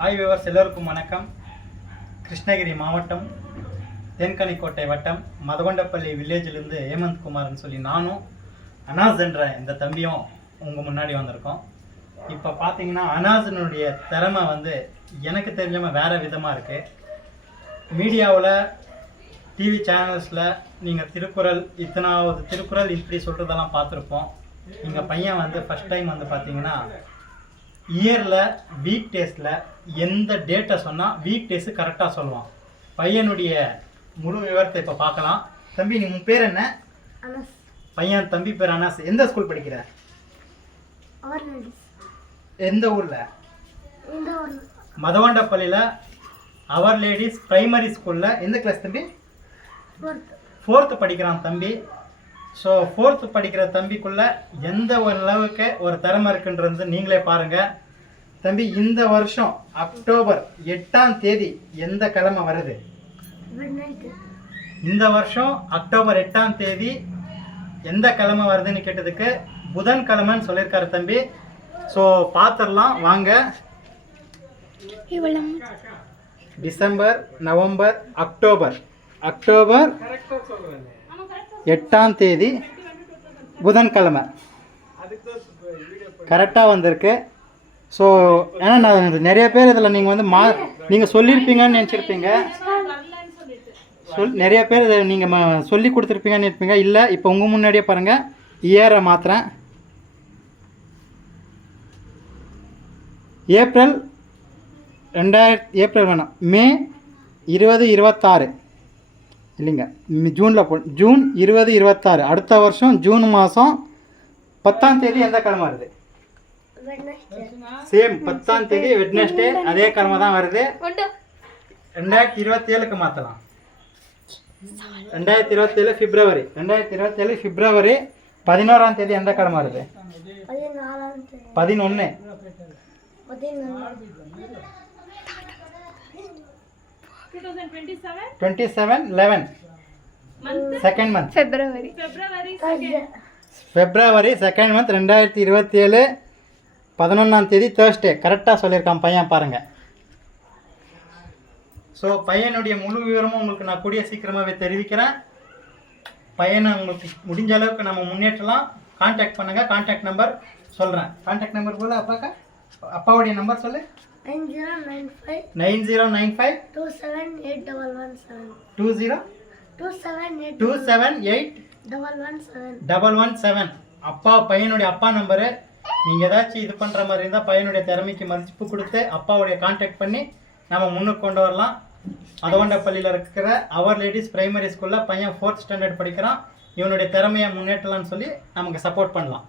Hi viewers எல்லோருக்கும் வணக்கம். கிருஷ்ணகிரி மாவட்டம் தென்கனிக்கோட்டை வட்டம் மதகொண்டப்பள்ளி வில்லேஜிலேருந்து ஹேமந்த் குமார்னு சொல்லி நானும் அனாஸ் என்ற இந்த தம்பியும் உங்கள் முன்னாடி வந்திருக்கோம். இப்போ பார்த்தீங்கன்னா அனாஸினுடைய திறமை வந்து எனக்கு தெரிஞ்சவங்க வேறு விதமாக இருக்குது மீடியாவில் டிவி சேனல்ஸில் நீங்கள் திருக்குறள் இத்தனாவது திருக்குறள் இப்படி சொல்கிறதெல்லாம் பார்த்துருப்போம் எங்கள் பையன் வந்து ஃபஸ்ட் டைம் வந்து பார்த்தீங்கன்னா இயரில் வீக் டேஸில் எந்த டேட்டை சொன்னால் வீக் டேஸு கரெக்டாக சொல்லுவான். பையனுடைய முழு விவரத்தை இப்போ பார்க்கலாம். தம்பி நீ உன் பேர் என்ன? பையன் தம்பி பேர் அனாஸ். எந்த ஸ்கூல் படிக்கிற? எந்த ஊரில்? மதவாண்டப்பள்ளியில் அவர் லேடிஸ் பிரைமரி ஸ்கூலில் எந்த கிளாஸ் தம்பி? ஃபோர்த் ஃபோர்த்து படிக்கிறான் தம்பி. ஸோ ஃபோர்த்து படிக்கிற தம்பிக்குள்ள எந்த ஒரு அளவுக்கு ஒரு திறமை இருக்குன்றது நீங்களே பாருங்க. தம்பி இந்த வருஷம் அக்டோபர் எட்டாம் தேதி எந்த கிழமை வருது? இந்த வருஷம் அக்டோபர் எட்டாம் தேதி எந்த கிழமை வருதுன்னு கேட்டதுக்கு புதன் கிழமைன்னு சொல்லியிருக்காரு தம்பி. ஸோ பார்த்துடலாம் வாங்க. December November October. அக்டோபர் எட்டாம் தேதி புதன்கிழமை. கரெக்டாக வந்திருக்கு. ஸோ ஏன்னா நான் நிறைய பேர் இதில் நீங்கள் வந்து மா நீங்கள் சொல்லியிருப்பீங்கன்னு நினச்சிருப்பீங்க. சொல் நிறைய பேர் இதை நீங்கள் ம சொல்லி கொடுத்துருப்பீங்கன்னு நினைப்பீங்க. இல்லை இப்போ உங்கள் முன்னாடியே பாருங்கள் இயரை மாத்திரேன் ஏப்ரல் ரெண்டாயிரத்தி ஏப்ரல் வேணாம். மே இருபது இருபத்தாறு. இல்லைங்க. ஜூனில் போ ஜூன் இருபது இருபத்தாறு. அடுத்த வருஷம் ஜூன் மாதம் பத்தாம் தேதி எந்த கிழமை வருது? வெட்னஸ்டே சேம் பத்தாம் தேதி வெட்னஸ்டே அதே கிழமை தான் வருது. ரெண்டாயிரத்தி இருபத்தி ஏழுக்கு மாற்றலாம் ரெண்டாயிரத்தி இருபத்தேழு பிப்ரவரி ரெண்டாயிரத்தி இருபத்தேழு பிப்ரவரி பதினோராம் தேதி எந்த கிழமை வருது? பதினொன்று twenty seven eleven second month February பிப்ரவரி செகண்ட் மந்த் ரெண்டாயிரத்தி இருபத்தி ஏழு பதினொன்றாம் தேதி தேர்ஸ்டே கரெக்டாக சொல்லியிருக்கான் பையன் பாருங்கள் ஸோ பையனுடைய முழு விவரமும் உங்களுக்கு நான் கூடிய சீக்கிரமாகவே தெரிவிக்கிறேன். பையனை உங்களுக்கு முடிஞ்ச அளவுக்கு நம்ம முன்னேற்றலாம். காண்டாக்ட் பண்ணுங்கள் காண்டாக்ட் நம்பர் சொல்கிறேன் காண்டாக்ட் நம்பர் போல அப்பாக்கா? அப்பாவுடைய நம்பர் சொல்லு. Nine zero nine five two seven eight double one seven two zero two seven eight two seven eight double one seven double one seven அப்பா பையனுடைய அப்பா நம்பரு. நீங்கள் ஏதாச்சும் இது பண்ணுற மாதிரி இருந்தால் பையனுடைய திறமைக்கு மதிப்பு கொடுத்து அப்பாவுடைய காண்டாக்ட் பண்ணி நம்ம முன்னுக்கு கொண்டு வரலாம். அதோண்டப்பள்ளியில் இருக்கிற அவர் லேடிஸ் பிரைமரி ஸ்கூலில் பையன் ஃபோர்த் ஸ்டாண்டர்ட் படிக்கிறான். இவனுடைய திறமையை முன்னேற்றலாம்னு சொல்லி நமக்கு சப்போர்ட் பண்ணலாம்.